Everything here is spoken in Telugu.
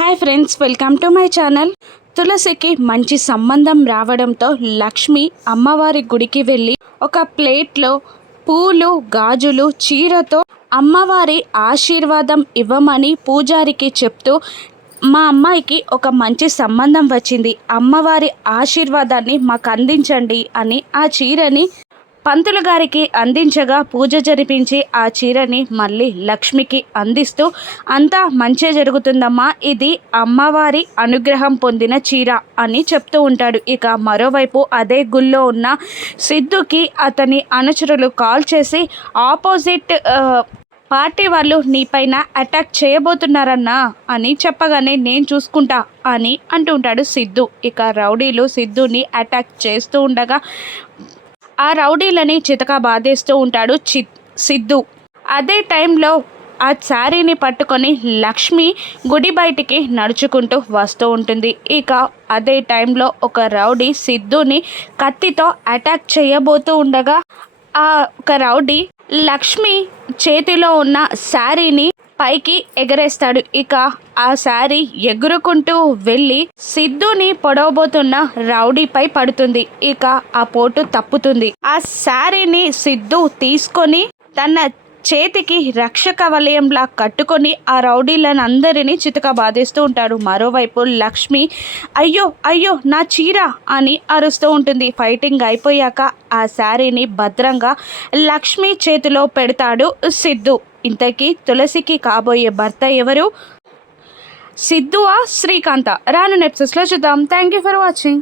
Hi friends welcome to my channel. తులసికి మంచి సంబంధం రావడంతో లక్ష్మి అమ్మవారి గుడికి వెళ్ళి ఒక ప్లేట్లో పూలు గాజులు చీరతో అమ్మవారి ఆశీర్వాదం ఇవ్వమని పూజారికి చెప్తూ మా అమ్మాయికి ఒక మంచి సంబంధం వచ్చింది. అమ్మవారి ఆశీర్వాదాన్ని మాకు అందించండి అని ఆ చీరని పంతులు గారికి అందించగా పూజ జరిపించి ఆ చీరని మళ్ళీ లక్ష్మికి అందిస్తూ అంతా మంచే జరుగుతుందమ్మా ఇది అమ్మవారి అనుగ్రహం పొందిన చీర అని చెప్తూ ఉంటాడు. ఇక మరోవైపు అదే గుళ్ళో ఉన్న సిద్ధుకి అతని అనుచరులు కాల్ చేసి ఆపోజిట్ పార్టీ వాళ్ళు నీపైన అటాక్ చేయబోతున్నారన్నా అని చెప్పగానే నేను చూసుకుంటా అని అంటూ ఉంటాడు సిద్ధు. ఇక రౌడీలు సిద్ధుని అటాక్ చేస్తూ ఉండగా ఆ రౌడీలని చితక బాధేస్తూ ఉంటాడు చి సిద్ధు. అదే టైంలో ఆ శారీని పట్టుకొని లక్ష్మి గుడి బయటికి నడుచుకుంటూ వస్తూ ఉంటుంది. ఇక అదే టైంలో ఒక రౌడీ సిద్ధుని కత్తితో అటాక్ చేయబోతూ ఉండగా ఆ ఒక రౌడీ లక్ష్మి చేతిలో ఉన్న శారీని పైకి ఎగరేస్తాడు. ఇక ఆ శారీ ఎగురుకుంటూ వెళ్ళి సిద్ధుని పొడవబోతున్న రౌడీపై పడుతుంది. ఇక ఆ పోటు తప్పుతుంది. ఆ శారీని సిద్ధు తీసుకొని తన చేతికి రక్షక వలయంలా కట్టుకొని ఆ రౌడీలను అందరినీ చితక బాధేస్తూ ఉంటాడు. మరోవైపు లక్ష్మి అయ్యో అయ్యో నా చీర అని అరుస్తూ ఉంటుంది. ఫైటింగ్ అయిపోయాక ఆ శారీని భద్రంగా లక్ష్మి చేతిలో పెడతాడు సిద్ధు. ఇంతకీ తులసికి కాబోయే భర్త ఎవరు? సిద్ధువా శ్రీకాంత. రాను నెప్సెస్లో చూద్దాం. Thank you for watching